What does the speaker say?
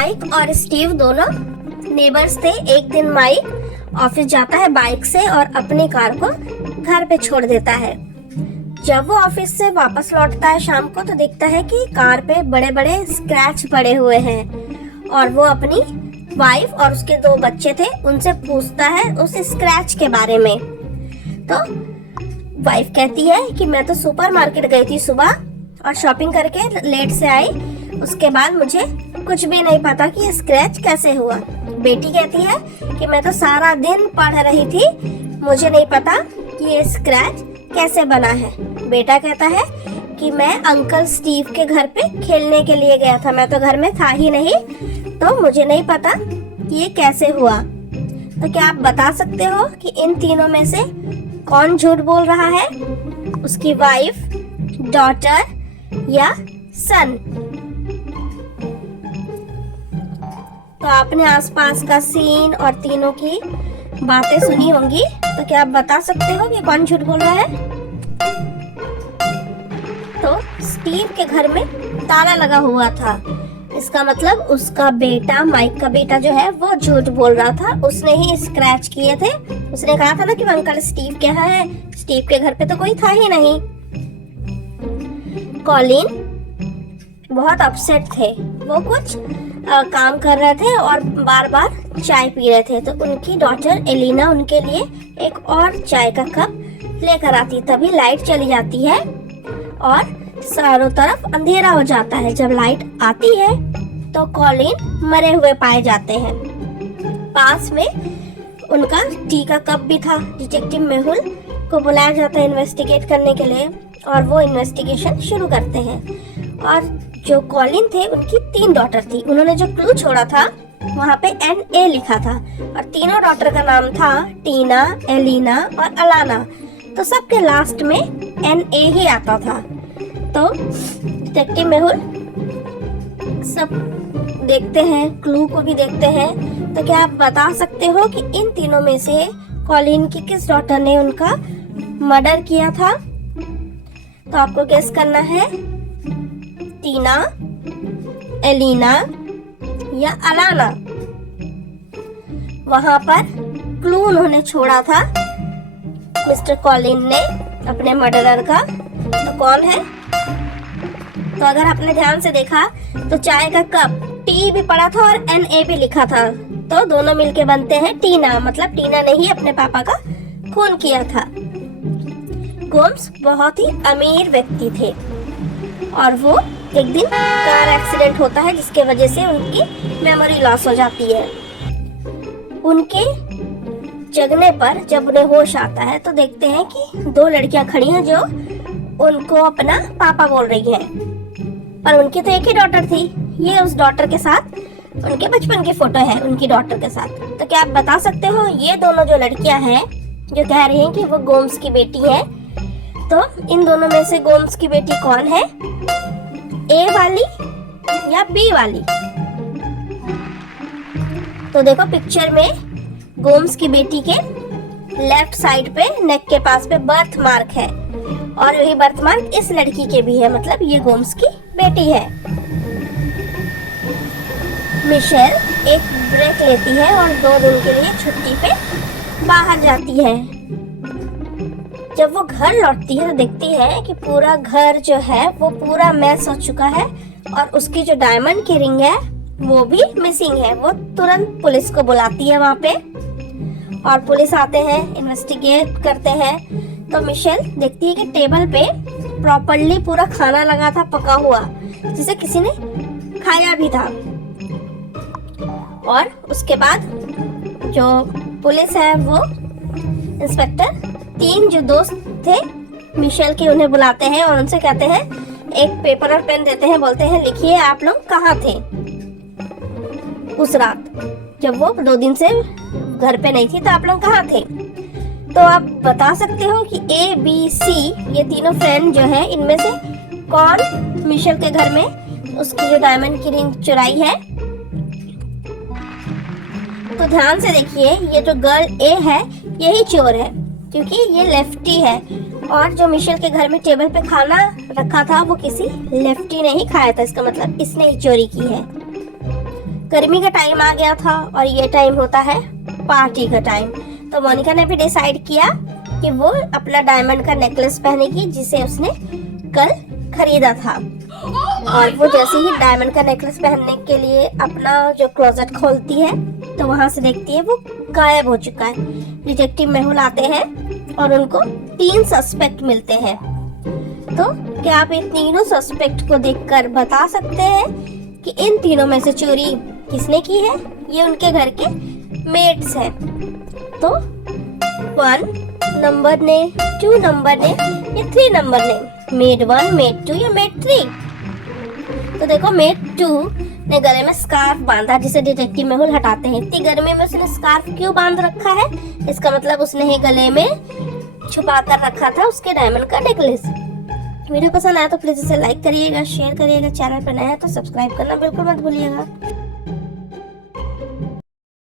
Mic और Steve दोनों neighbours थे। एक दिन माइक ऑफिस जाता है बाइक से और अपनी कार को घर पे छोड़ देता है। जब वो ऑफिस से वापस लौटता है शाम को तो देखता है कि कार पे बड़े बड़े स्क्रैच पड़े हुए हैं और वो अपनी वाइफ और उसके 2 बच्चे थे उनसे पूछता है उस स्क्रैच के बारे में। तो वाइफ कहती है कि मैं तो सुपरमार्केट गई थी सुबह और शॉपिंग करके लेट से आई, उसके बाद मुझे कुछ भी नहीं पता कि ये स्क्रैच कैसे हुआ। बेटी कहती है कि मैं तो सारा दिन पढ़ रही थी, मुझे नहीं पता कि ये स्क्रैच कैसे बना है। बेटा कहता है कि मैं अंकल स्टीव के घर पे खेलने के लिए गया था, मैं तो घर में था ही नहीं, तो मुझे नहीं पता कि ये कैसे हुआ। तो क्या आप बता सकते हो कि इन तीनों में से कौन झूठ बोल रहा है, उसकी वाइफ, डॉटर या सन? तो आपने आसपास का सीन और तीनों की बातें सुनी होंगी, तो क्या आप बता सकते हो कि कौन झूठ बोल रहा है? तो स्टीव के घर में ताला लगा हुआ था, इसका मतलब उसका बेटा, माइक का बेटा जो है वो झूठ बोल रहा था, उसने ही स्क्रैच किए थे। उसने कहा था ना कि अंकल स्टीव क्या है, स्टीव के घर पे तो कोई था ही नहीं। कॉलिन बहुत अपसेट थे, वो कुछ काम कर रहे थे और बार बार चाय पी रहे थे। तो उनकी डॉटर एलिना उनके लिए एक और चाय का कप लेकर आती, तभी लाइट चली जाती है और चारों तरफ अंधेरा हो जाता है। जब लाइट आती है तो कॉलिन मरे हुए पाए जाते हैं। पास में उनका टी का कप भी था। डिटेक्टिव मेहुल को बुलाया जाता है इन्वेस्टिगेट करने के लिए और वो इन्वेस्टिगेशन शुरू करते हैं। और जो कॉलिन थे उनकी 3 डॉटर थी, उन्होंने जो क्लू छोड़ा था वहाँ पे NA लिखा था और तीनों डॉटर का नाम था टीना, एलिना और अलाना। तो सबके लास्ट में NA ही आता था। तो डिटेक्टिव मेहुल सब देखते हैं, क्लू को भी देखते हैं। तो क्या आप बता सकते हो कि इन तीनों में से कॉलिन की किस डॉटर ने उनका मर्डर किया था? तो आपको गेस करना है, टीना, एलिना या अलाना। वहां पर क्लू उन्होंने छोड़ा था मिस्टर कॉलिन ने अपने मर्डरर का, तो कौन है? तो अगर आपने ध्यान से देखा तो चाय का कप टी भी पड़ा था और NA भी लिखा था, तो दोनों मिलके बनते हैं टीना, मतलब टीना ने ही अपने पापा का खून किया था। गोम्स बहुत ही अमीर व्यक्ति थे और वो एक दिन कार एक्सीडेंट होता है जिसके वजह से उनकी मेमोरी लॉस हो जाती है। उनके जगने पर जब उन्हें होश आता है तो देखते हैं कि 2 लड़कियां खड़ी हैं जो उनको अपना पापा बोल रही हैं, पर उनकी तो एक ही डॉटर थी। ये उस डॉटर के साथ उनके बचपन की फोटो है उनकी डॉटर के साथ। तो क्या आप बता सकते हो ये दोनों जो लड़कियां हैं जो कह रही हैं कि वो गोम्स की बेटी है, तो इन दोनों में से गोम्स की बेटी कौन है, A वाली या B वाली? तो देखो पिक्चर में गोम्स की बेटी के लेफ्ट साइड पे नेक के पास पे बर्थ मार्क है और यही बर्थ मार्क इस लड़की के भी है, मतलब ये गोम्स की बेटी है। मिशेल एक ब्रेक लेती है और 2 दिन के लिए छुट्टी पे बाहर जाती है। जब वो घर लौटती है तो देखती है कि पूरा घर जो है वो पूरा मैस हो चुका है और उसकी जो डायमंड की रिंग है वो भी मिसिंग है। वो तुरंत पुलिस को बुलाती है वहाँ पे और पुलिस आते हैं, इन्वेस्टिगेट करते हैं। तो मिशेल देखती है कि टेबल पे प्रॉपर्ली पूरा खाना लगा था पका हुआ, जिसे किसी ने खाया भी था। और उसके बाद जो पुलिस है वो इंस्पेक्टर 3 जो दोस्त थे मिशेल के उन्हें बुलाते हैं और उनसे कहते हैं, एक पेपर और पेन देते हैं, बोलते हैं लिखिए आप लोग कहाँ थे उस रात जब वो 2 दिन से घर पे नहीं थी, तो आप लोग कहाँ थे? तो आप बता सकते हो कि A, B, C ये तीनों फ्रेंड जो है इनमें से कौन मिशेल के घर में उसकी जो डायमंड की रिंग चुराई है? तो ध्यान से देखिए, ये जो गर्ल A है यही चोर है क्योंकि ये लेफ्टी है और जो मिशेल के घर में टेबल पे खाना रखा था वो किसी लेफ्टी ने ही खाया था, इसका मतलब इसने ही चोरी की है। गर्मी का टाइम आ गया था और ये टाइम होता है पार्टी का टाइम। तो मोनिका ने भी डिसाइड किया कि वो अपना डायमंड का नेकलेस पहनेगी जिसे उसने कल खरीदा था। और वो जैसे ही डायमंड का नेकलेस पहनने के लिए अपना जो क्लोजेट खोलती है तो वहां से देखती है वो गायब हो चुका है। डिटेक्टिव मेहुल आते हैं और उनको 3 सस्पेक्ट मिलते हैं। तो क्या आप इन तीनों सस्पेक्ट को देखकर बता सकते हैं कि इन तीनों में से चोरी किसने की है? ये उनके घर के मेट्स हैं। तो 1 नंबर ने, 2 नंबर ने या 3 नंबर ने, मेड 1, मेड 2 या मेड 3। तो देखो मेड 2 ने गले में स्कार्फ बांधा जिसे डिटेक्टिव मेहुल हटाते हैं। इतनी गर्मी में उसने स्कार्फ क्यों बांध रखा है? इसका मतलब उसने ही गले में छुपा कर रखा था उसके डायमंड का नेकलेस। वीडियो पसंद आया तो प्लीज इसे लाइक करिएगा, शेयर करिएगा। चैनल पर नया है तो सब्सक्राइब करना बिल्कुल मत भूलिएगा।